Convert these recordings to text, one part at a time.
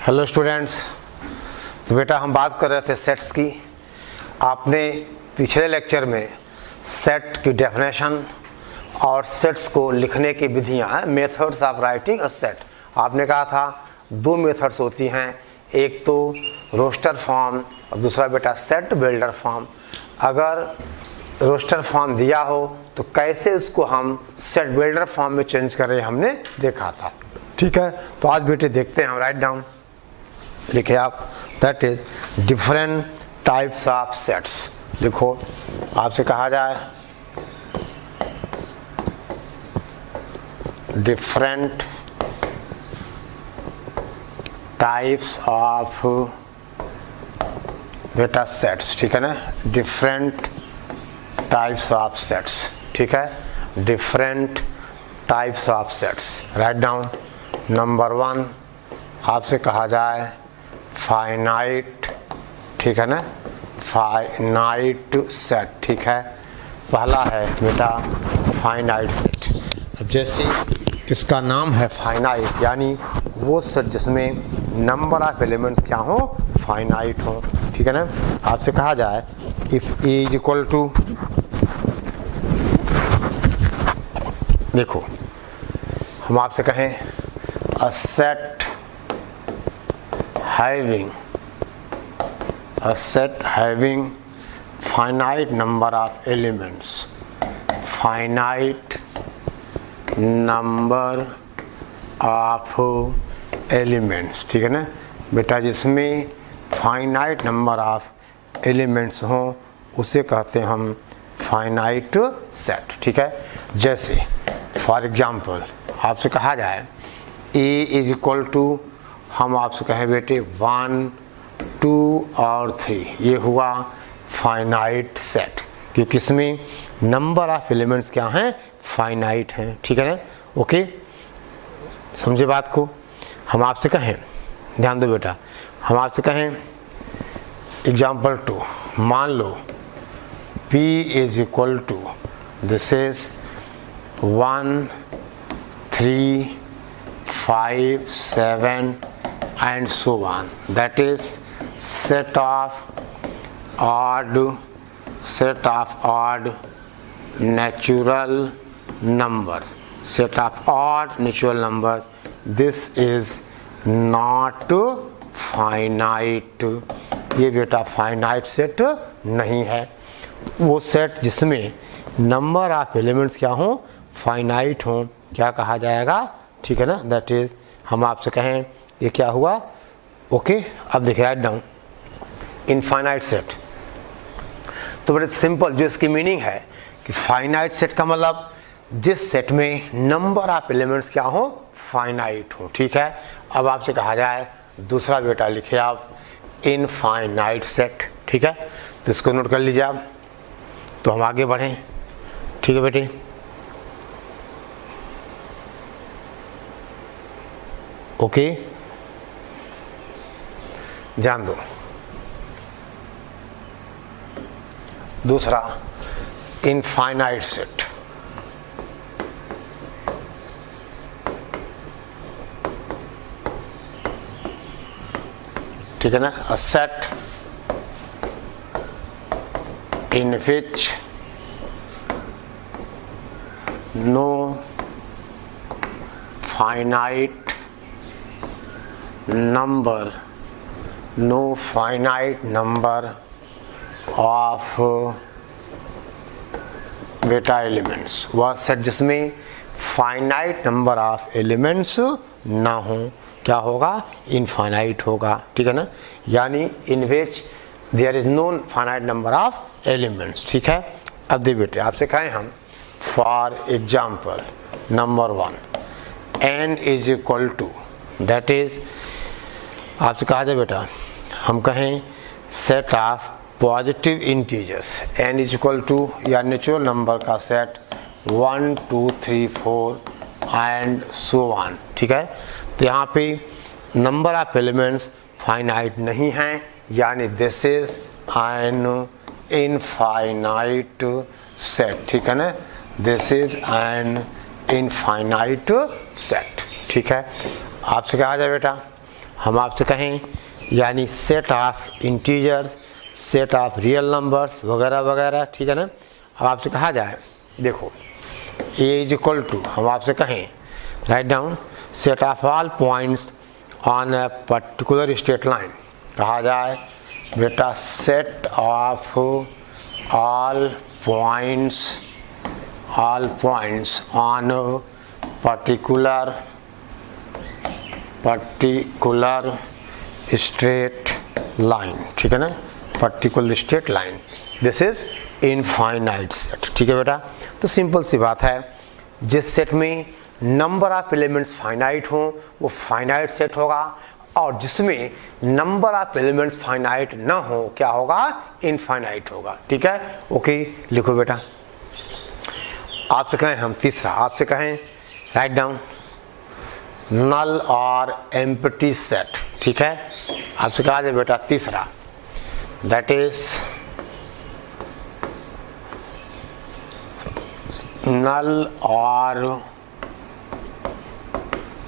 Hello students. तो बेटा हम बात कर रहे थे सेट्स की। आपने पिछले लेक्चर में सेट की डेफिनेशन और सेट्स को लिखने की विधियां, methods of writing a set, आपने कहा था दो मेथड्स होती हैं, एक तो रोस्टर फॉर्म और दूसरा बेटा सेट बिल्डर फॉर्म। अगर रोस्टर फॉर्म दिया हो तो कैसे उसको हम सेट बिल्डर फॉर्म में चेंज करें, हमने देखा था। ठीक है, तो आज बेटे देखते हैं हम। राइट डाउन लिखे आप, that is different types of sets. लिखो, आपसे कहा जाए डिफरेंट टाइप्स ऑफ बेटा सेट्स। ठीक है ना, डिफरेंट टाइप्स ऑफ सेट्स। ठीक है, different types of sets. Write down. Number 1 आपसे कहा जाए फाइनाइट। ठीक है ना, फाइनाइट सेट। ठीक है, पहला है बेटा फाइनाइट सेट। अब जैसे इसका नाम है फाइनाइट, यानी वो सेट जिसमें नंबर ऑफ एलिमेंट्स क्या हो, फाइनाइट हो। ठीक है ना, आपसे कहा जाए if A is equal to, देखो हम आपसे कहें a set having finite number of elements, finite number of elements। ठीक है ना बेटा, जिसमें फाइनाइट नंबर ऑफ एलिमेंट्स हों उसे कहते हैं हम फाइनाइट सेट। ठीक है, जैसे फॉर एग्जांपल आपसे कहा जाए a इज इक्वल टू, हम आपसे कहें बेटे 1, 2 और 3, ये हुआ फाइनाइट सेट, क्योंकि इसमें नंबर ऑफ एलिमेंट्स क्या हैं, फाइनाइट हैं। ठीक है ना, ओके, समझे बात को। हम आपसे कहें, ध्यान दो बेटा, हम आपसे कहें एग्जाम्पल 2, मान लो p is equal to, this is 1, 3, 5, 7 and so on, that is set of odd natural numbers, set of odd natural numbers. This is not finite, ये बेटा फाइनाइट सेट नहीं है। वो सेट जिसमें नंबर ऑफ एलिमेंट्स क्या हो, finite हो, क्या कहा जाएगा। ठीक है ना, दैट इज, हम आपसे कहें ये क्या हुआ, ओके। अब देखिए, राइट डाउन इनफाइनाइट सेट। तो बड़े सिंपल, जो इसकी मीनिंग है कि फाइनाइट सेट का मतलब जिस सेट में नंबर ऑफ एलिमेंट्स क्या हो, फाइनाइट हो। ठीक है, अब आपसे कहा जाए दूसरा बेटा, लिखे आप इनफाइनाइट सेट। ठीक है, तो इसको नोट कर लीजिए आप, तो हम आगे बढ़ें। ठीक है बेटे, ओके, ध्यान दो। दूसरा इनफाइनाइट सेट। ठीक है ना, a set in which no finite number of बेटा एलिमेंट्स, वह सेट जिसमें फाइनाइट नंबर ऑफ एलिमेंट्स ना हो, क्या होगा, इनफाइनाइट होगा। ठीक है ना, यानी in which there is no finite number of elements. ठीक है, अब दे बेटे आपसे कहें हम, for example number 1 n is equal to, that is, आपसे कहा जाए बेटा, हम कहें set of positive integers, n is equal to, या नेचुरल नंबर का सेट 1, 2, 3, 4 एंड सो ऑन। ठीक है, तो यहाँ पे नंबर ऑफ एलिमेंट्स फाइनाइट नहीं हैं, यानी this is an infinite set. ठीक है ना, this is an infinite set. ठीक है, आपसे कहा जाए बेटा, हम आपसे कहें यानी set of integers, set of real numbers वगैरह वगैरह, ठीक है ना। अब आपसे कहा जाए, देखो a इज इक्वल टू, हम आपसे कहें write down set of all points on a particular straight line. कहा जाए बेटा set of all points on particular straight line, ठीक है ना, particular straight line, this is infinite set, ठीक है बेटा। तो सिंपल सी बात है, जिस सेट में नंबर ऑफ एलिमेंट्स फाइनाइट हों वो फाइनाइट सेट होगा, और जिसमें नंबर ऑफ एलिमेंट्स फाइनाइट ना हो क्या होगा, इनफाइनाइट होगा, ठीक है। ओके लिखो बेटा। आपसे कहें हम तीसरा, आपसे कहें राइट डाउन नल और एम्प्टी सेट, ठीक है। आपसे कहा जाए बेटा तीसरा, दैट इज नल और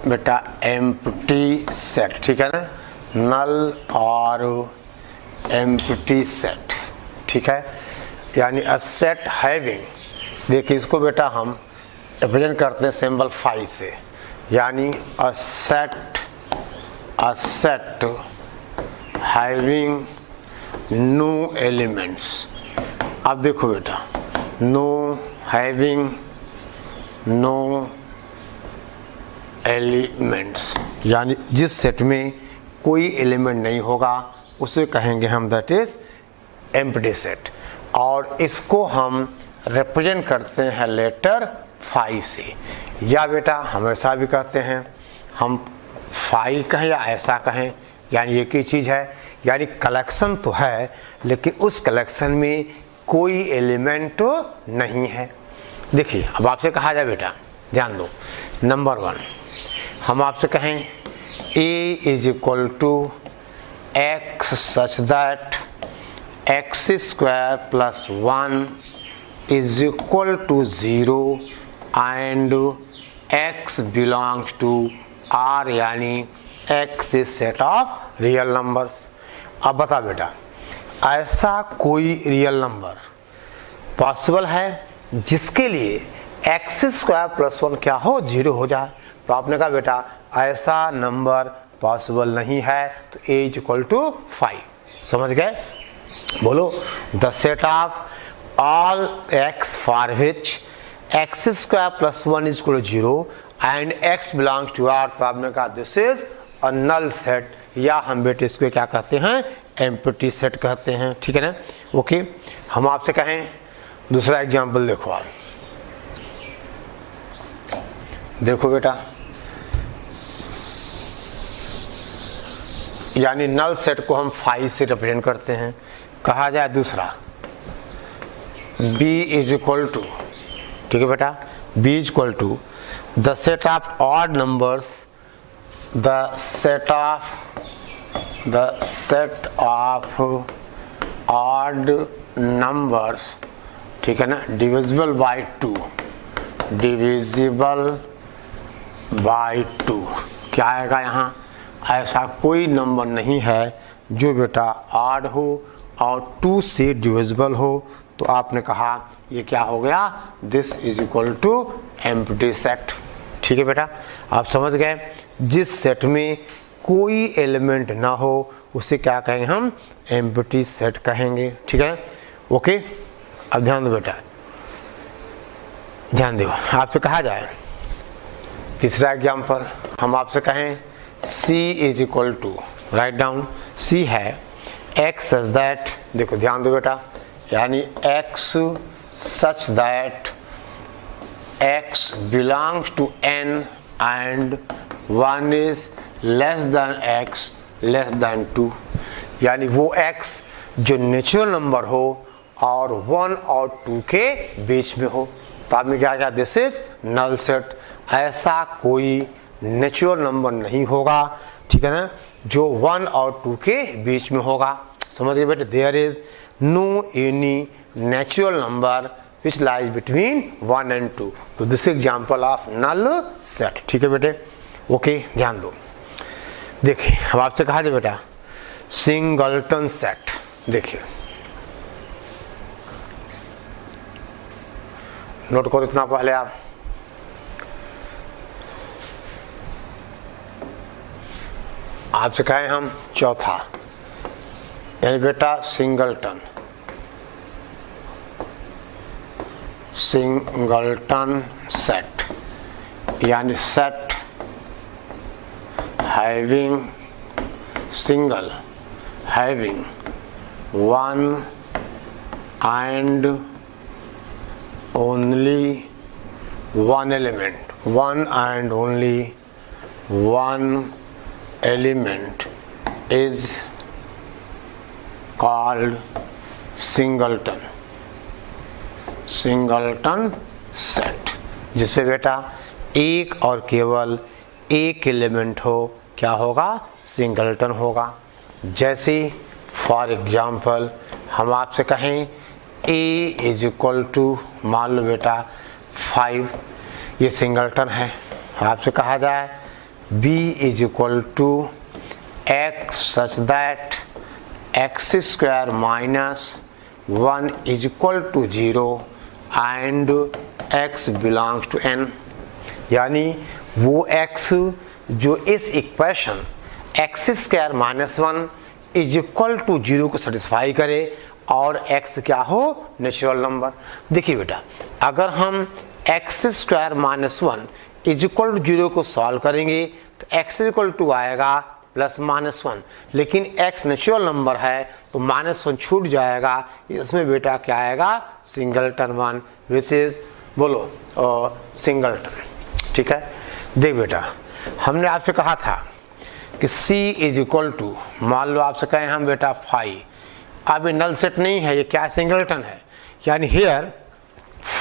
बेटा एम्प्टी सेट, ठीक है ना, नल और एम्प्टी सेट, ठीक है। यानी अ सेट हैविंग, देखिए इसको बेटा हम रिप्रेजेंट करते हैं सिंबल फाई से, यानी a set having no elements. अब देखो बेटा नो हैविंग नो एलिमेंट्स, यानी जिस सेट में कोई एलिमेंट नहीं होगा उसे कहेंगे हम दैट इज एम्प्टी सेट, और इसको हम रिप्रेजेंट करते हैं लेटर फाई से, या बेटा हम ऐसा भी कहते हैं, हम फाई कहें या ऐसा कहें, यानी एक ही चीज़ है, यानी कलेक्शन तो है लेकिन उस कलेक्शन में कोई एलिमेंट नहीं है। देखिए अब आपसे कहा जाए बेटा, ध्यान दो, नंबर 1 हम आपसे कहें a is equal to x such that x square plus 1 is equal to 0 and x belongs to R, यानी x is set of real numbers. अब बता बेटा ऐसा कोई रियल नंबर पॉसिबल है जिसके लिए एक्स स्क्वायर प्लस 1 क्या हो, 0 हो जाए। तो आपने कहा बेटा ऐसा नंबर पॉसिबल नहीं है, तो a इज इक्वल टू 5। समझ गए? बोलो the set of all x for which x square plus 1 is equal to 0 and x belongs to R। तो आपने कहा this is a null set, या हम बेटे इसको क्या कहते हैं, एम्प्टी सेट कहते हैं, ठीक है ना। ओके हम आपसे कहें दूसरा एग्जांपल देखो, आप देखो बेटा, यानी नल सेट को हम 5 से रिप्रेजेंट करते हैं। कहा जाए दूसरा b इज इक्वल टू, ठीक है बेटा, b is equal to the set of odd numbers, the set of odd numbers, ठीक है ना, डिविजिबल बाय 2, डिविजिबल बाय 2। क्या आएगा यहाँ, ऐसा कोई नंबर नहीं है जो बेटा ऑड हो और 2 से डिविजिबल हो। तो आपने कहा ये क्या हो गया, this is equal to empty set, ठीक है बेटा। आप समझ गए, जिस सेट में कोई एलिमेंट ना हो उसे क्या कहेंगे हम, एम्प्टी सेट कहेंगे, ठीक है। ओके अब ध्यान दो बेटा, ध्यान दो, आपसे कहा जाए तीसरा एग्जाम्पल, हम आपसे कहें c is equal to, right down c है x सच दैट, देखो ध्यान दो बेटा, यानी x such that x belongs to n and 1 is less than x less than 2, यानी वो x जो नेचुरल नंबर हो और 1 और 2 के बीच में हो। तो आपने क्या किया, दिस इज नल सेट, ऐसा कोई नेचुरल नंबर नहीं होगा, ठीक है ना, जो 1 और 2 के बीच में होगा। समझ गए बेटे, there is no any natural number which lies between 1 and 2। तो this example of null set, ठीक है बेटे। ओके ध्यान दो, देखिए अब आपसे कहा जाए बेटा सिंगलटन सेट, देखिए नोट करो इतना पहले आप, आपसे कहें हम चौथा यानी बेटा सिंगलटन सेट यानी set having one and only one element is called singleton set, जिससे बेटा एक और केवल एक एलिमेंट हो क्या होगा, सिंगलटन होगा। जैसे फॉर एग्जाम्पल हम आपसे कहें A इज इक्वल टू, मान लो बेटा 5, ये सिंगलटन है। आपसे कहा जाए B is equal to x such that x square minus 1 is equal to 0 and x belongs to n, यानी वो x जो इस equation x square minus 1 is equal to 0 को सेटिस्फाई करे और x क्या हो, नेचुरल नंबर। देखिए बेटा अगर हम x square minus 1 is equal to 0 को सॉल्व करेंगे तो x इक्वल टू आएगा प्लस माइनस 1, लेकिन x नेचुरल नंबर है तो माइनस 1 छूट जाएगा, इसमें बेटा क्या आएगा, सिंगलटन 1 विच इज बोलो सिंगलटन। ठीक है, देख बेटा हमने आपसे कहा था कि C इज इक्वल टू, मान लो आपसे कहें हम बेटा 5, अब ये नल सेट नहीं है, ये क्या सिंगलटन है, यानी here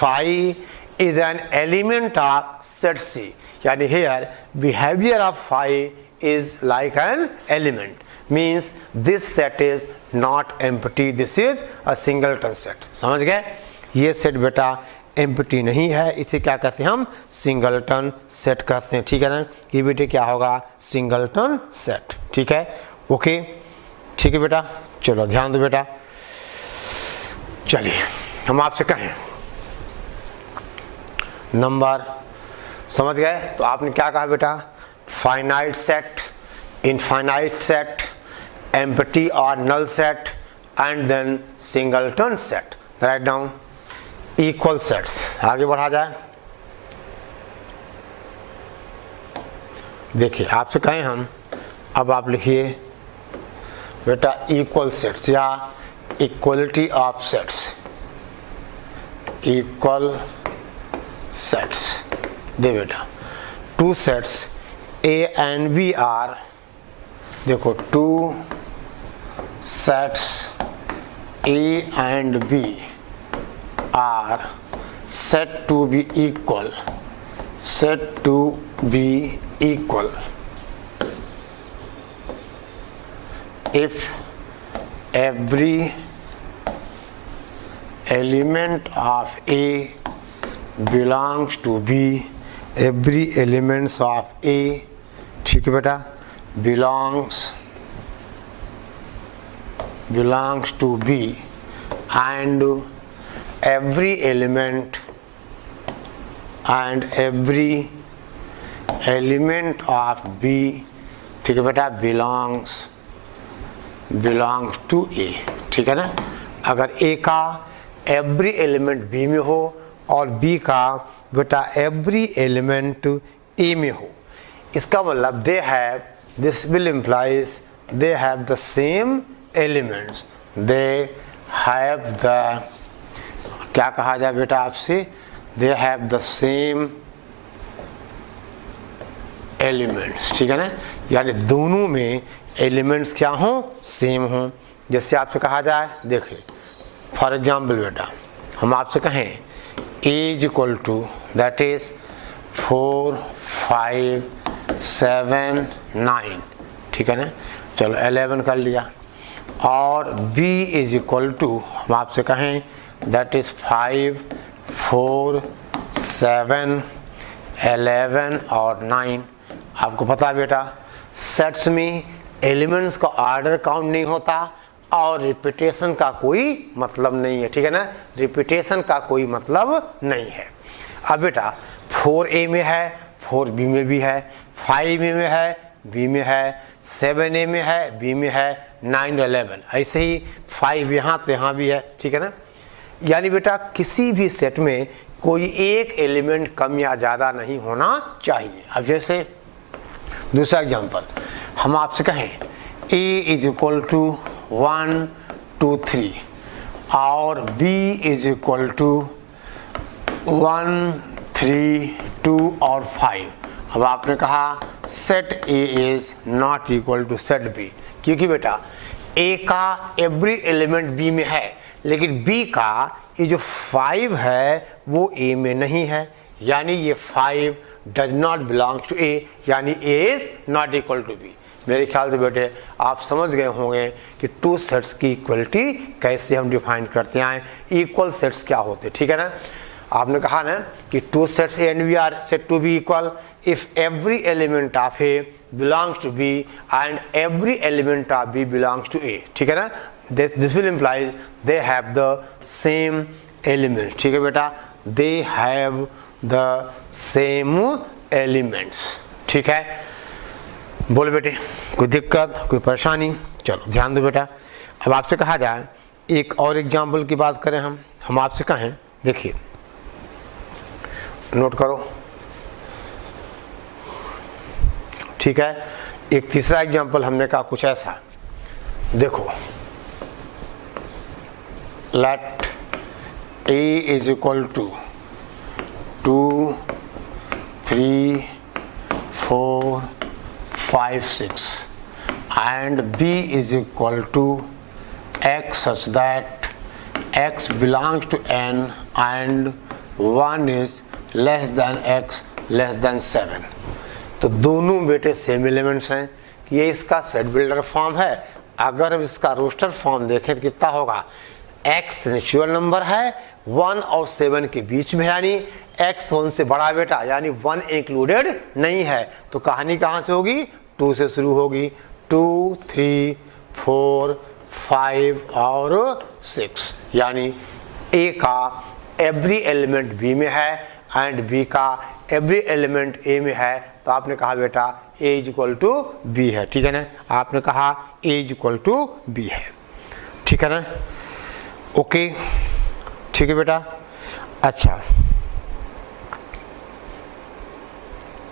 5 is an element of set C, यानी here behaviour of 5 is like an element, means this set is not empty, this is a singleton set। समझ गए, ये सेट बेटा empty नहीं है, इसे क्या कहते हैं हम, सिंगलटन सेट कहते हैं। ठीक है ना, ये बेटे क्या होगा, सिंगलटन सेट। ठीक है, ओके, ठीक है बेटा, चलो ध्यान दो बेटा। चलिए हम आपसे कहें नंबर, समझ गए, तो आपने क्या कहा बेटा, finite set, infinite set, empty or null set, and then singleton set। Write down equal sets। आगे बढ़ा जाए, देखिए आपसे कहें हम, अब आप लिखिए बेटा इक्वल सेट्स या equality of sets, equal sets. दे बेटा two sets A and B are, देखो two sets A and B are said to be equal, said to be equal if every element of A belongs to B, every elements of A, ठीक है बेटा, belongs to B and every element of B, ठीक है बेटा, belongs to A। ठीक है ना, अगर A का every element B में हो और B का बेटा every element A में हो, इसका मतलब they have, this will implies they have the same elements, they have the, क्या कहा जाए बेटा आपसे, they have the same elements। ठीक है ना, यानी दोनों में एलिमेंट्स क्या हों, सेम हों। जैसे आपसे कहा जाए, देखिए फॉर एग्जाम्पल बेटा हम आपसे कहें A is equal to, that is 4, 5, 7, 9, ठीक है ना, चलो 11 कर लिया, और B इज इक्वल टू हम आपसे कहें दैट इज 5, 4, 7, 11 और 9। आपको पता है बेटा सेट्स में एलिमेंट्स का ऑर्डर काउंट नहीं होता और रिपीटेशन का कोई मतलब नहीं है, ठीक है ना, रिपीटेशन का कोई मतलब नहीं है। अब बेटा 4A में है, 4B में भी है, 5A में है, B में है, 7A में है, B में है, 9 और 11 ऐसे ही 5 यहाँ तो यहाँ भी है, ठीक है ना। यानी बेटा किसी भी सेट में कोई एक एलिमेंट कम या ज़्यादा नहीं होना चाहिए। अब जैसे दूसरा एग्जांपल हम आपसे कहें A इज इक्वल टू 1 2 3 और B इज इक्वल टू 1 3 2 और 5। अब आपने कहा set A is not equal to set B, क्योंकि बेटा A का एवरी एलिमेंट B में है लेकिन B का ये जो 5 है वो A में नहीं है, यानी ये 5 does not belong to A, यानी A is not equal to B। मेरे ख्याल से बेटे आप समझ गए होंगे कि टू सेट्स की इक्वलिटी कैसे हम डिफाइन करते हैं, इक्वल सेट्स क्या होते हैं, ठीक है ना। आपने कहा ना कि two sets A and B are set to be equal if every element of A belongs to B and every element of B belongs to A, ठीक है ना। This will imply they have the same elements, ठीक है बेटा, they have the same elements, ठीक है। बोलो बेटे कोई दिक्कत कोई परेशानी? चलो ध्यान दो बेटा। अब आपसे कहा जाए एक और एग्जाम्पल की बात करें, हम आपसे कहें, देखिए नोट करो, ठीक है। एक तीसरा एग्जाम्पल हमने कहा कुछ ऐसा, देखो let A is equal to 2 3 4 5 6 and B is equal to X such that X belongs to N and 1 is less than X less than 7। तो दोनों बेटे सेम एलिमेंट्स हैं, ये इसका सेट बिल्डर फॉर्म है। अगर हम इसका रोस्टर फॉर्म देखें तो कितना होगा, x नेचुरल नंबर है 1 और 7 के बीच में, यानी x 1 से बड़ा बेटा, यानी 1 इंक्लूडेड नहीं है। तो कहानी कहाँ से होगी, 2 से शुरू होगी, 2 3 4 5 और 6, यानी A का एवरी एलिमेंट B में है एंड B का एवरी एलिमेंट A में है। तो आपने कहा बेटा A is equal to B है, ठीक है ना। आपने कहा A is equal to B है, ठीक है ना, ओके, ठीक है बेटा। अच्छा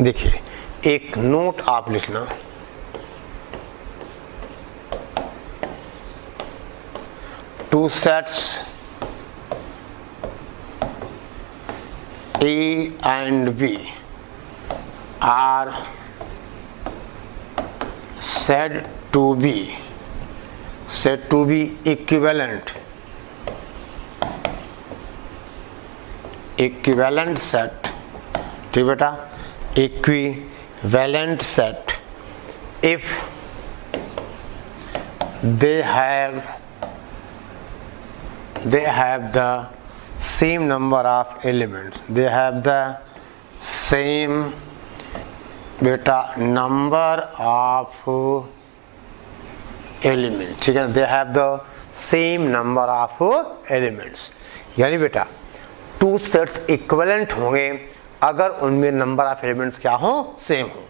देखिए एक नोट आप लिखना, to sets A and B are said to be equivalent set, ठीक बेटा, equivalent set if they have the same number of elements, they have the same बेटा नंबर ऑफ एलिमेंट, ठीक है, they have the same number of elements. यानी बेटा two sets equivalent होंगे अगर उनमें नंबर ऑफ एलिमेंट्स क्या हो, सेम हो।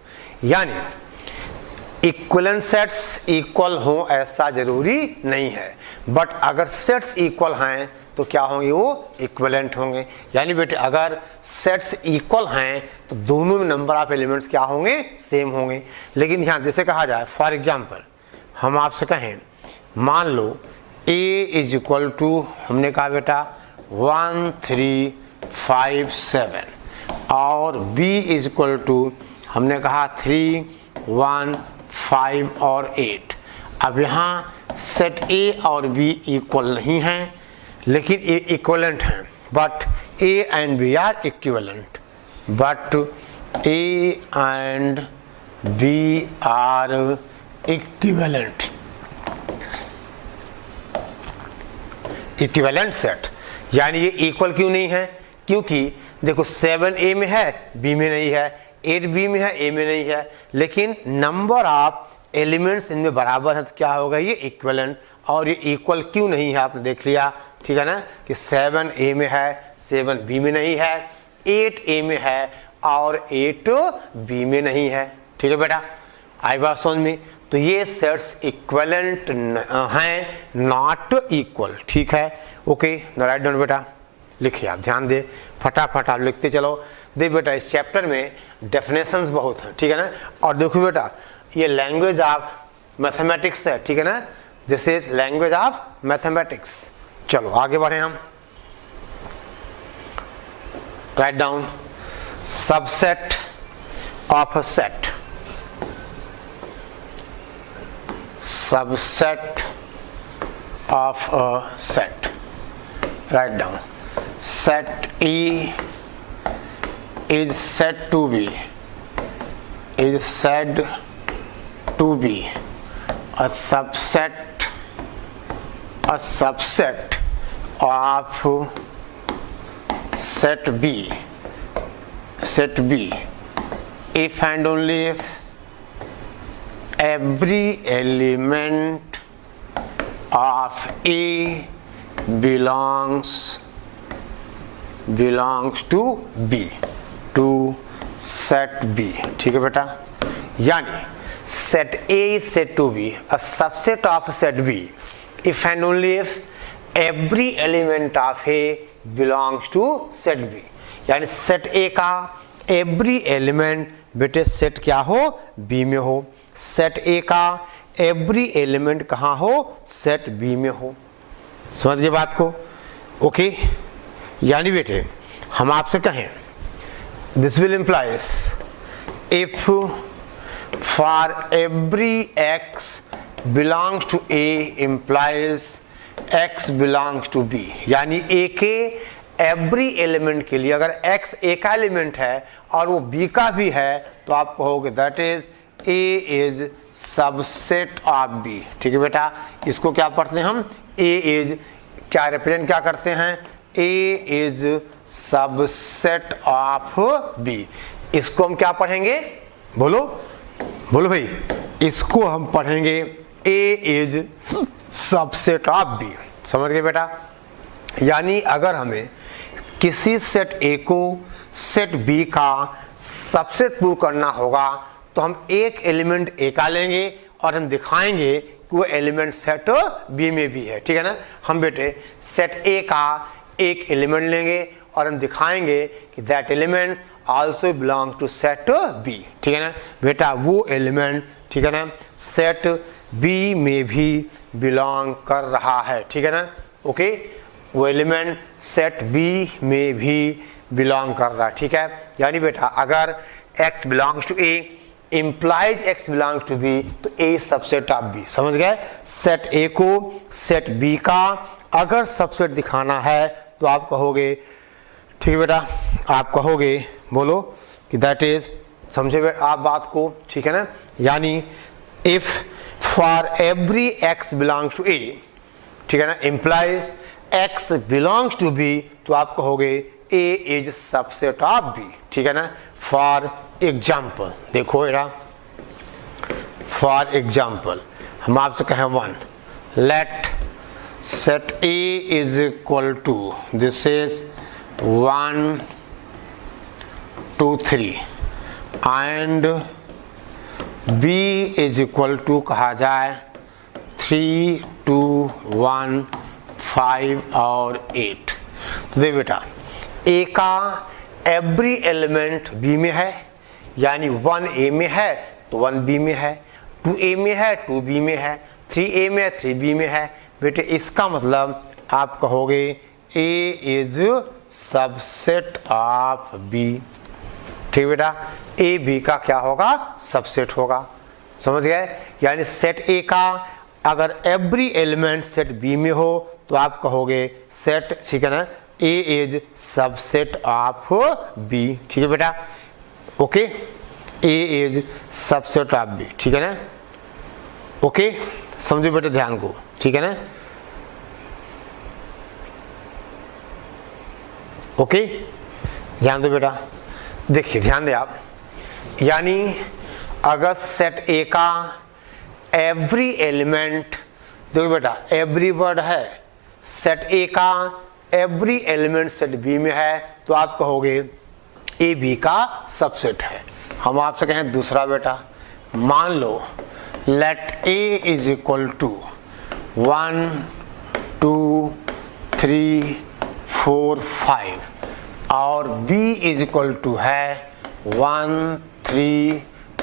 यानी इक्विवेलेंट सेट्स इक्वल हो ऐसा जरूरी नहीं है, बट अगर सेट्स इक्वल हैं तो क्या होंगे, वो इक्विवेलेंट होंगे। यानी बेटे अगर सेट्स इक्वल हैं तो दोनों में नंबर ऑफ एलिमेंट्स क्या होंगे, सेम होंगे। लेकिन यहाँ जैसे कहा जाए फॉर एग्जांपल हम आपसे कहें, मान लो A इज इक्वल टू, हमने कहा बेटा 1 3 5 7 और B इज इक्वल टू हमने कहा 3 1 5 और 8। अब यहाँ सेट A और B इक्वल नहीं हैं लेकिन ए इक्विवेलेंट हैं, but A and B are equivalent, but A and B are equivalent, equivalent set. यानी ये इक्वल क्यों नहीं है, क्योंकि देखो 7 A में है B में नहीं है, 8 बी में है, ए में नहीं है, लेकिन नंबर ऑफ एलिमेंट्स इनमें बराबर है, तो क्या होगा ये इक्विवेलेंट। और ये इक्वल क्यों नहीं है आपने देख लिया, ठीक है ना, कि 7 ए में है, 7 बी में नहीं है, 8 ए में है और 8 बी में नहीं है। ठीक है बेटा, आई बात समझ में। तो ये सेट्स इक्विवेलेंट हैं, नॉट इक्वल। ठीक है, ओके, राइट डाउन बेटा, लिखिए आप, ध्यान दे, फटाफट आप लिखते चलो। दे बेटा इस चैप्टर में डेफिनेशंस बहुत हैं, ठीक है ना। और देखो बेटा ये लैंग्वेज ऑफ मैथमेटिक्स है, ठीक है ना, this is language of mathematics. चलो आगे बढ़े हम, write down subset of a set, subset of a set, write down set E is said to be a subset of set B if and only if every element of A belongs to B, to set B। ठीक है बेटा, यानी set A is said to be a subset of set B if and only if every element of A belongs to set B। यानी set A का every element बेटे set क्या हो, B में हो। set A का every element कहाँ हो, set B में हो। समझ गए बात को, ओके। यानी बेटे हम आपसे कहें this will implies if for every x belongs to A implies x belongs to B, यानी ए के एवरी एलिमेंट के लिए अगर एक्स ए का एलिमेंट है और वो बी का भी है तो आप कहोगे that is A is subset of B. ठीक है बेटा, इसको क्या पढ़ते हैं हम, ए इज क्या रिप्रेजेंट क्या करते हैं, A is subset of B। इसको हम क्या पढ़ेंगे, बोलो बोलो भाई, इसको हम पढ़ेंगे A is subset of B। समझ गए बेटा, यानी अगर हमें किसी सेट A को सेट B का सबसेट प्रूव करना होगा तो हम एक एलिमेंट A का लेंगे और हम दिखाएंगे कि वो एलिमेंट सेट B में भी है। ठीक है ना, हम बेटे सेट A का एक एलिमेंट लेंगे और हम दिखाएंगे कि that element also belong to set B. ठीक है ना बेटा, वो एलिमेंट, ठीक है ना, सेट बी में भी बिलोंग कर रहा है। ठीक है ना, ओके, वो एलिमेंट सेट बी में भी बिलोंग कर रहा है। ठीक है, यानी बेटा अगर x belongs to a implies x belongs to b तो a सबसेट ऑफ b। समझ गए, सेट a को सेट b का अगर सबसेट दिखाना है तो आप कहोगे, ठीक है बेटा, आप कहोगे, बोलो कि दैट इज, समझे बेटा आप बात को, ठीक है ना, यानी if for every x belongs to A, ठीक है ना, implies x belongs to B तो आप कहोगे A is subset of B. ठीक है ना, फॉर एग्जाम्पल देखो बेटा, फॉर एग्जाम्पल हम आपसे कहें 1 late set A is equal to, this is 1 2 3 and B is equal to कहा जाए 3 2 1 5 और 8। तो देख बेटा A का एवरी एलिमेंट B में है, यानी 1 A में है तो 1 B में है, 2 A में है 2 B में है, 3 A में है 3 B में है। बेटे इसका मतलब आप कहोगे A is subset of B। ठीक बेटा, A B का क्या होगा, सबसेट होगा। समझ गए, यानी सेट A का अगर एवरी एलिमेंट सेट B में हो तो आप कहोगे सेट, ठीक है ना, A is subset of B। ठीक है बेटा, okay, A is subset of B। ठीक है ना, ओके, समझो बेटे ध्यान को, ठीक है ना, ओके, ध्यान दो बेटा, देखिए ध्यान दे आप, यानी अगर सेट ए का एवरी एलिमेंट, देखो बेटा एवरी वर्ड है, सेट ए का एवरी एलिमेंट सेट बी में है, तो आप कहोगे ए बी का सबसेट है। हम आपसे कहें दूसरा बेटा, मान लो let A is equal to 1 2 3 4 5 और बी इज इक्वल टू है 1 3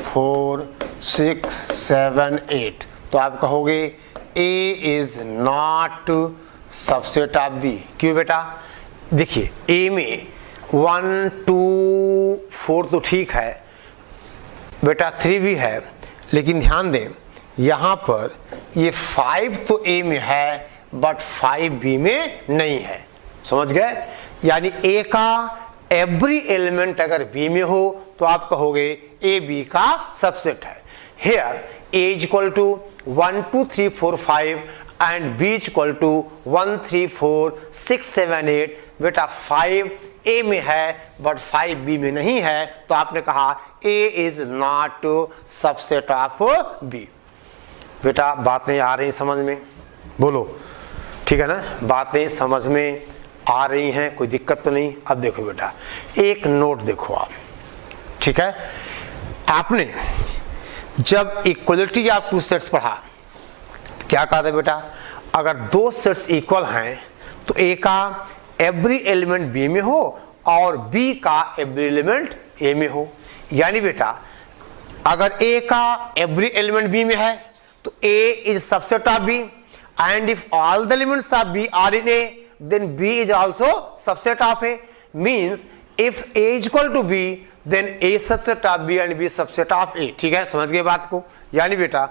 4 6 7 8, तो आप कहोगे A is not subset of B. क्यों बेटा? देखिए ए में 1 2 4 तो ठीक है बेटा, 3 भी है, लेकिन ध्यान दें यहाँ पर ये 5 तो ए में है बट 5 बी में नहीं है। समझ गए? यानी ए का एवरी एलिमेंट अगर बी में हो तो आप कहोगे ए बी का सबसेट है। Here A is equal to 1 2 3 4 5 and B is equal to 1 3 4 6 7 8। बेटा 5 ए में है बट 5 बी में नहीं है, तो आपने कहा A is not subset of B. बेटा बातें आ रही समझ में? बोलो ठीक है ना? बातें समझ में आ रही हैं, कोई दिक्कत तो नहीं? अब देखो बेटा एक नोट देखो आप, ठीक है? आपने जब इक्वलिटी ऑफ टू सेट्स पढ़ा तो क्या कहा था बेटा? अगर दो सेट्स इक्वल हैं तो ए का एवरी एलिमेंट बी में हो और बी का एवरी एलिमेंट ए में हो। यानी बेटा अगर ए का एवरी एलिमेंट बी में है तो A is subset of B, and if all the elements of B are in A then B is also subset of A. Means if A is equal to B then A subset of B and B subset of A. ठीक है, समझ गए बात को? यानी बेटा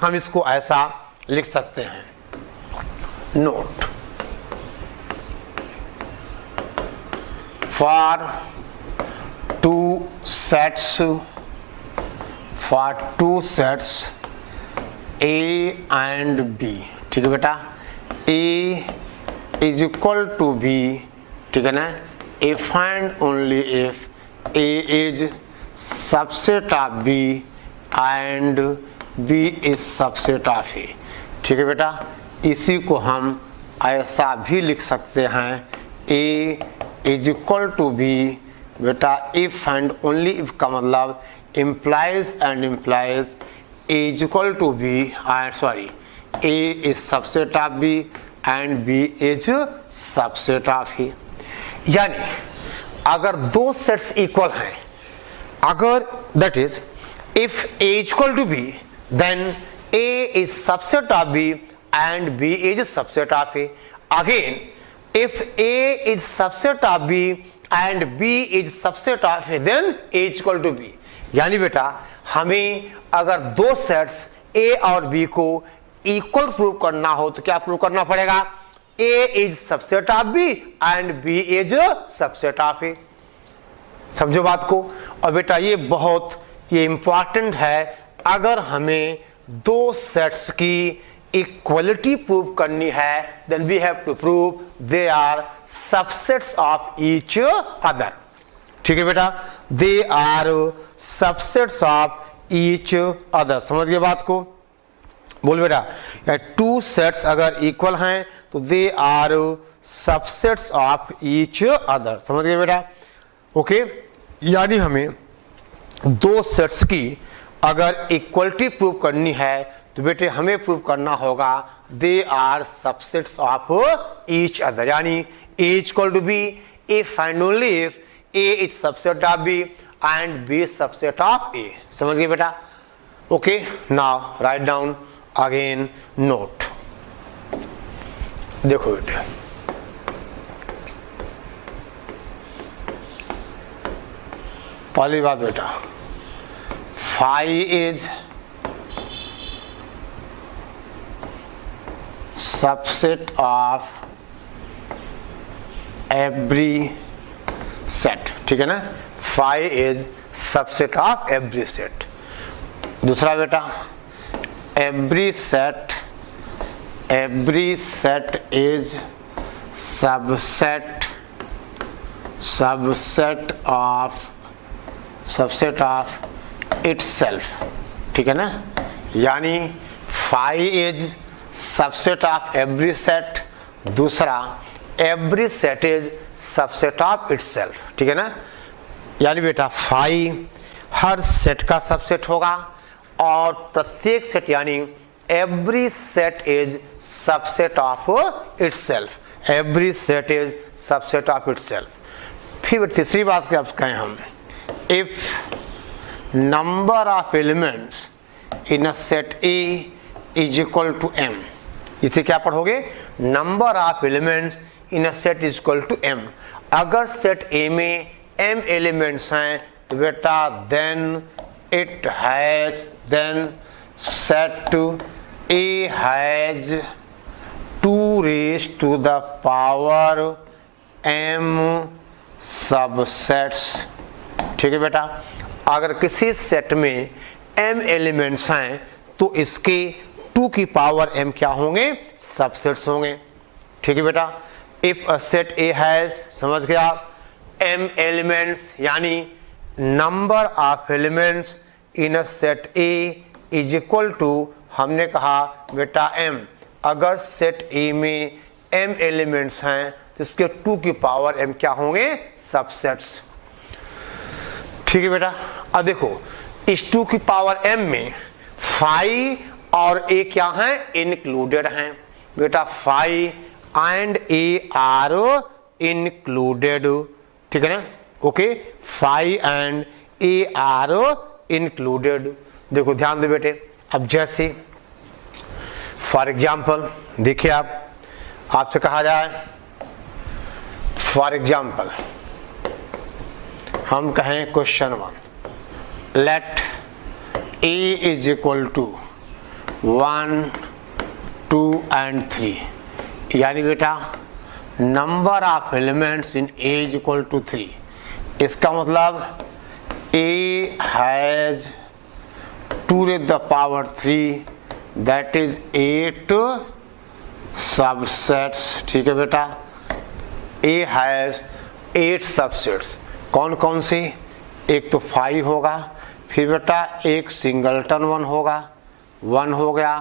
हम इसको ऐसा लिख सकते हैं, note for two sets A and B। ठीक है बेटा, A is equal to B, ठीक है ना? If and only if A is subset of B and B is subset of A। ठीक है बेटा, इसी को हम ऐसा भी लिख सकते हैं, A is equal to B. बेटा इफ एंड ओनली इफ का मतलब implies and implies A is equal to B, sorry A is subset of B and B is subset of A. यानी अगर दो सेट्स इक्वल हैं, अगर that is if A is equal to B then A is subset of B and B is subset of A. Again if A is subset of B and B is subset of A then A is equal to B। यानी बेटा हमें अगर दो sets A और B को equal prove करना हो तो क्या प्रूव करना पड़ेगा? A is subset of B and B is subset of A। समझो बात को? और बेटा ये इंपॉर्टेंट है, अगर हमें दो सेट्स की इक्वलिटी प्रूव करनी है then we have to prove they are subsets of each other. ठीक है बेटा, they are subsets of each other. समझ गए बात को? बोल बेटा, टू सेट्स अगर इक्वल हैं तो they are subsets of each other. समझ गए बेटा? ओके, यानी हमें दो सेट्स की अगर इक्वलिटी प्रूव करनी है तो बेटे हमें प्रूव करना होगा they are subsets of each other. यानी A is equal to B if and only if A is subset of B and B subset of A. समझ गए बेटा? Okay, now write down again note. देखो बेटे पहली बात बेटा, phi is subset of every set. ठीक है ना? Phi is subset of every set. दूसरा बेटा, every set is subset of subset of itself, ठीक है ना, यानी phi is subset of every set, दूसरा every set is subset of itself, ठीक है ना, यानी बेटा phi हर सेट का सबसेट होगा और प्रत्येक सेट यानी every set is subset of itself, every set is subset of itself। फिर तीसरी बात क्या कहें हम, इफ number of elements in a set A is equal to m, इसे क्या पढ़ोगे, number of elements in a set is equal to m, अगर सेट A में m एलिमेंट्स हैं तो बेटा then it has, then set A has 2 raised to the power m subsets, ठीक है बेटा, अगर किसी सेट में m एलिमेंट्स हैं तो इसके 2 की पावर m क्या होंगे, सबसेट्स होंगे, ठीक है बेटा। If a set A has, समझ गया, m एलिमेंट्स यानी number of elements in a set A is equal to, हमने कहा बेटा m, अगर सेट A में m एलिमेंट्स हैं तो इसके 2 की पावर m क्या होंगे, सबसेट्स, ठीक है बेटा। अब देखो इस 2 की पावर m में phi और a क्या हैं, इंक्लूडेड हैं बेटा, phi and a are included, ठीक है ना, okay, phi and a are included. देखो ध्यान दो बेटे, अब जैसे फॉर एग्जाम्पल देखिए, आपसे कहा जाए फॉर एग्जाम्पल हम कहें question 1, let A is equal to 1, 2 and 3, यानी बेटा number of elements in A is equal to 3, इसका मतलब A has 2 raised the power 3, that is 8 subsets, ठीक है बेटा, A हैज 8 सबसेट्स, कौन कौन सी, एक तो phi होगा, फिर बेटा एक सिंगलटन 1 होगा, 1 हो गया,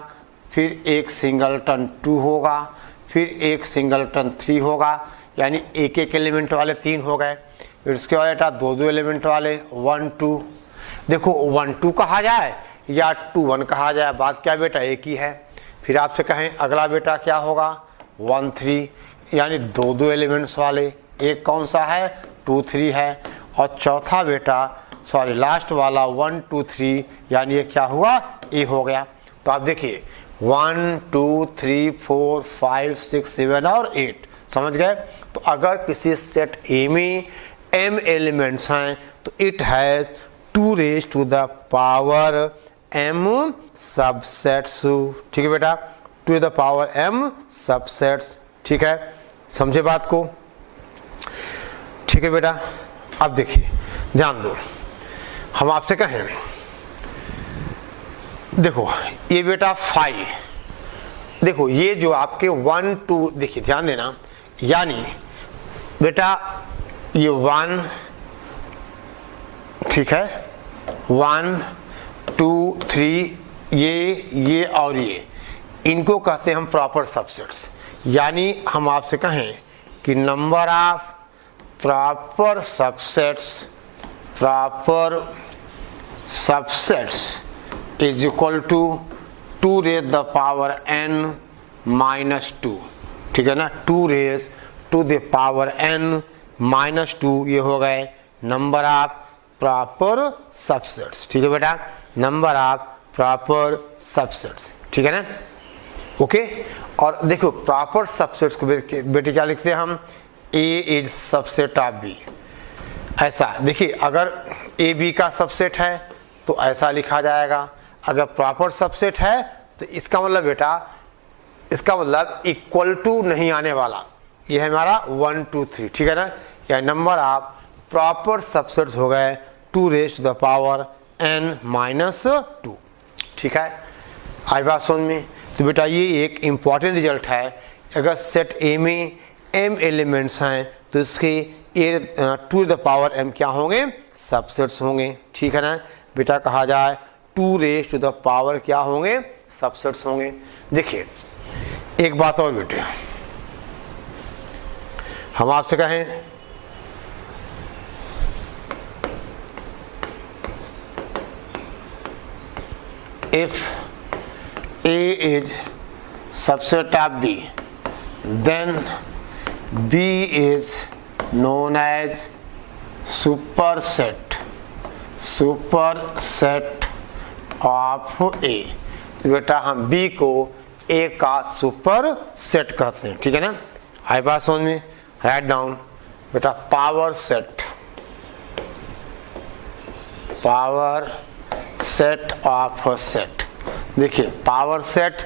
फिर एक सिंगलटन 2 होगा, फिर एक सिंगलटन 3 होगा, यानी एक एक एलिमेंट वाले 3 हो गए, फिर इसके बाद बेटा 2 एलिमेंट वाले 1, 2, देखो 1, 2 कहा जाए या 2, 1 कहा जाए, बात क्या बेटा एक ही है। फिर आपसे कहें अगला बेटा क्या होगा, 1, 3, यानी 2 एलिमेंट्स वाले, एक कौन सा है, 2, 3 है, और चौथा बेटा सॉरी लास्ट वाला 1, 2, 3, यानी ये क्या हुआ, ए हो गया। तो आप देखिए 1, 2, 3, 4, 5, 6, 7 और 8, समझ गए। तो अगर किसी सेट ए में m एलिमेंट्स हैं तो it has 2 raised to the power m subsets, ठीक है बेटा, 2 to the power m subsets, ठीक है, समझे बात को, ठीक है बेटा। अब देखिए ध्यान दो, हम आपसे कहें देखो ये बेटा phi, देखो ये जो आपके 1, 2, देखिए ध्यान देना, यानी बेटा ये 1, ठीक है, 1, 2, 3, ये और ये, इनको कहते हैं हम प्रॉपर सबसेट्स, यानी हम आपसे कहें कि number of proper subsets is equal to 2 raised the power n minus 2, ठीक है ना, 2 raised to the power n minus 2, ये हो गए नंबर ऑफ प्रॉपर सबसेट्स, ठीक है बेटा, नंबर ऑफ प्रॉपर सबसेट्स, ठीक है ना, ओके। और देखो प्रॉपर सबसेट्स को बेटे क्या लिखते हैं हम, A is subset of B, ऐसा देखिए, अगर A B का सबसेट है तो ऐसा लिखा जाएगा, अगर प्रॉपर सबसेट है तो इसका मतलब बेटा, इसका मतलब इक्वल टू नहीं आने वाला, ये है हमारा 1, 2, 3, ठीक है ना, या नंबर ऑफ प्रॉपर सबसेट्स हो गए 2 raised to the power n minus 2, ठीक है, आई बात समझ में। तो बेटा ये एक इम्पॉर्टेंट रिजल्ट है, अगर सेट ए में m एलिमेंट्स हैं तो इसके ए टू द पावर m क्या होंगे, सबसेट्स होंगे, ठीक है ना बेटा। कहा जाए 2 रेज़ टू द पावर क्या होंगे, सबसेट्स होंगे। देखिए एक बात और बेटे, हम आपसे कहें if A is subset of B, then B is known as superset of A। तो बेटा हम B को A का सुपर सेट कहते हैं, ठीक है ना। आई बात समझ में, राइट डाउन बेटा power set of a set. देखिए पावर सेट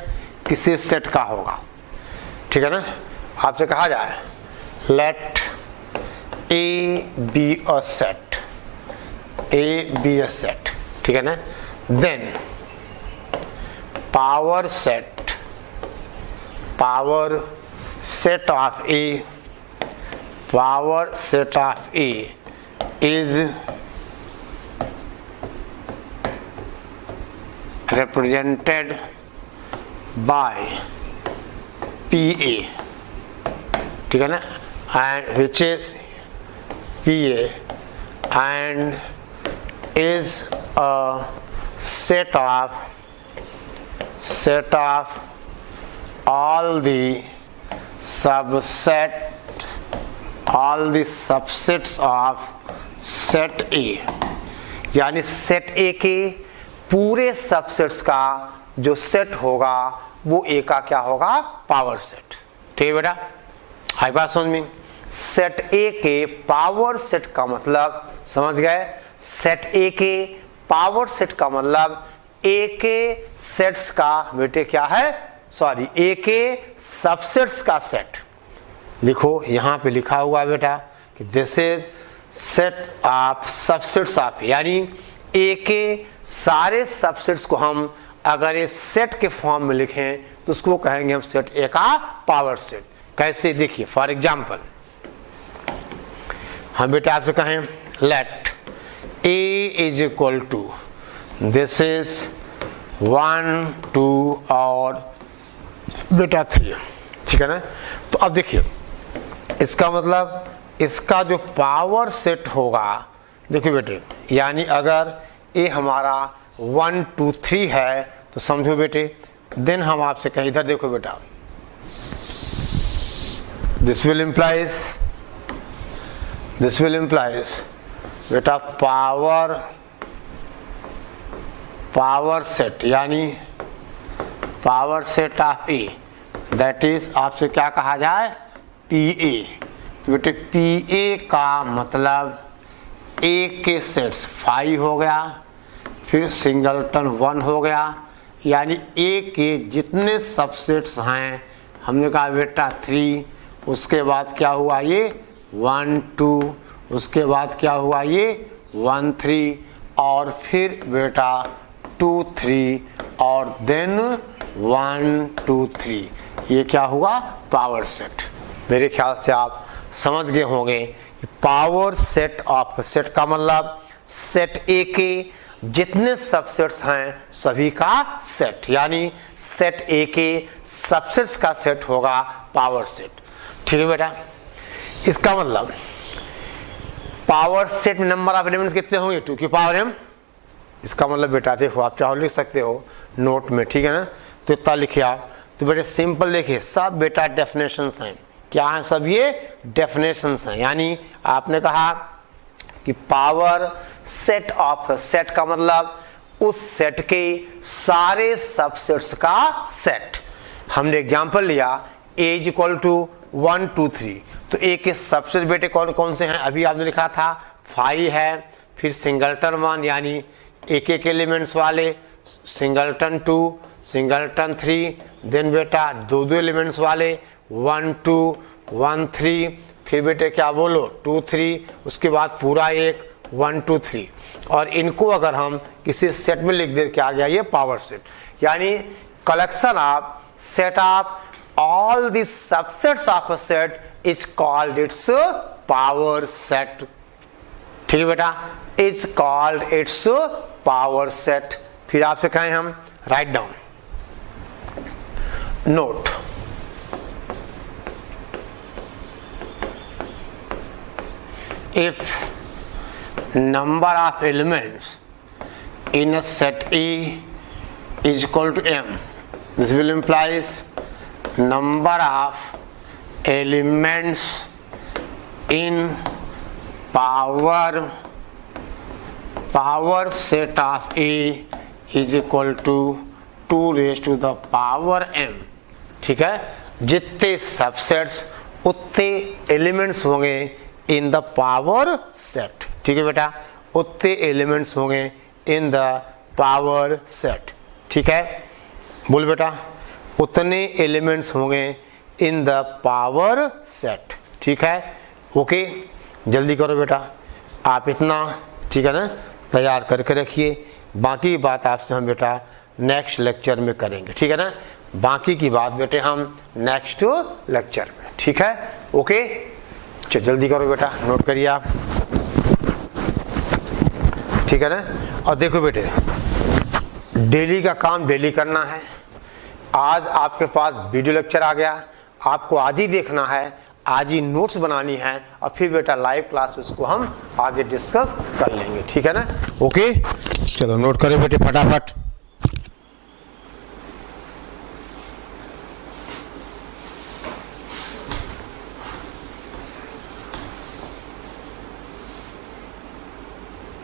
किसी सेट का होगा, ठीक है ना। आपसे कहा जाए let A be a set, ठीक है ना। Then power set of A is represented by PA, ठीक है ना, and which is PA and is a set of all the subsets of set A, यानी सेट A के पूरे subsets का जो सेट होगा वो ए का क्या होगा, पावर सेट, ठीक है बेटा। आई बात समझ में, सेट ए के पावर सेट का मतलब समझ गए, सेट ए के पावर सेट का मतलब ए के सेट्स का बेटे क्या है, सॉरी ए के सबसेट्स का सेट। लिखो यहाँ पे लिखा हुआ बेटा कि this is set of subsets of, यानी ए के सारे सबसेट्स को हम अगर ये सेट के फॉर्म में लिखें तो उसको कहेंगे हम सेट ए का पावर सेट। कैसे, देखिए फॉर एग्जांपल हम बेटा आपसे कहें let A is equal to this is 1 2 और बेटा 3, ठीक है ना। तो अब देखिए इसका मतलब इसका जो पावर सेट होगा, देखिए बेटे, यानी अगर ए हमारा 1 2 3 है तो समझो बेटे, देन हम आपसे कहें इधर देखो बेटा, दिस विल इम्प्लाइज बेटा पावर सेट, यानी power set of A, that is आपसे क्या कहा जाए, पी ए। तो बेटे पी ए का मतलब ए के सेट्स 5 हो गया, फिर सिंगलटन 1 हो गया, यानी ए के जितने सबसेट्स हैं हमने कहा बेटा 3, उसके बाद क्या हुआ ये 1 2, उसके बाद क्या हुआ ये 1 3 और फिर बेटा 2 3 और देन 1 2 3, ये क्या हुआ पावर सेट। मेरे ख्याल से आप समझ गए होंगे कि पावर सेट ऑफ सेट का मतलब सेट ए के जितने सबसेट्स हैं सभी का सेट, यानी सेट ए के सबसेट्स का सेट होगा पावर सेट, ठीक है बेटा। इसका मतलब पावर सेट में नंबर ऑफ एलिमेंट्स कितने होंगे, 2 की पावर m। इसका मतलब बेटा देखो आप चाहो लिख सकते हो नोट में, ठीक है ना। तो इतना लिखिए आप, तो बेटे सिंपल देखिए सब बेटा डेफिनेशंस हैं, क्या हैं सब, ये डेफिनेशंस हैं। यानी आपने कहा कि पावर सेट ऑफ सेट का मतलब उस सेट के सारे सबसेट्स का सेट। हमने एग्जांपल लिया ए इज इक्वल टू 1 2 3, तो ए के सबसेट बेटे कौन कौन से हैं, अभी आपने लिखा था 5 है, फिर सिंगलटन 1 यानी एक एक एलिमेंट्स वाले, सिंगलटन 2 सिंगलटन 3, देन बेटा 2 2 एलिमेंट्स वाले 1 2 1 3, फिर बेटे क्या बोलो 2 3, उसके बाद पूरा एक 1 2 3, और इनको अगर हम किसी सेट में लिख दे क्या आ गया ये पावर सेट, यानी collection of set of all the subsets of a set is called its power set, ठीक है बेटा, is called its power set. फिर आपसे कहें हम write down, note, if number of elements in a set E is equal to m, this will implies number of elements in power set of A is equal to 2 raised to the power m, ठीक है। जितने subsets उतने elements होंगे in the power set, ठीक है बेटा, उतने elements होंगे इन द पावर सेट, ठीक है। बोल बेटा, उतने एलिमेंट्स होंगे इन द पावर सेट, ठीक है। ओके, जल्दी करो बेटा, आप इतना, ठीक है ना, तैयार करके रखिए। बाकी बात आपसे हम बेटा नेक्स्ट लेक्चर में करेंगे, ठीक है ना। बाकी की बात बेटे हम नेक्स्ट लेक्चर में, ठीक है। ओके, चलो जल्दी करो बेटा, नोट करिए आप, ठीक है ना। और देखो बेटे, डेली का काम डेली करना है। आज आपके पास वीडियो लेक्चर आ गया, आपको आज ही देखना है, आज ही नोट्स बनानी है, और फिर बेटा लाइव क्लास उसको हम आगे डिस्कस कर लेंगे, ठीक है ना। ओके, चलो नोट करो बेटे फटाफट।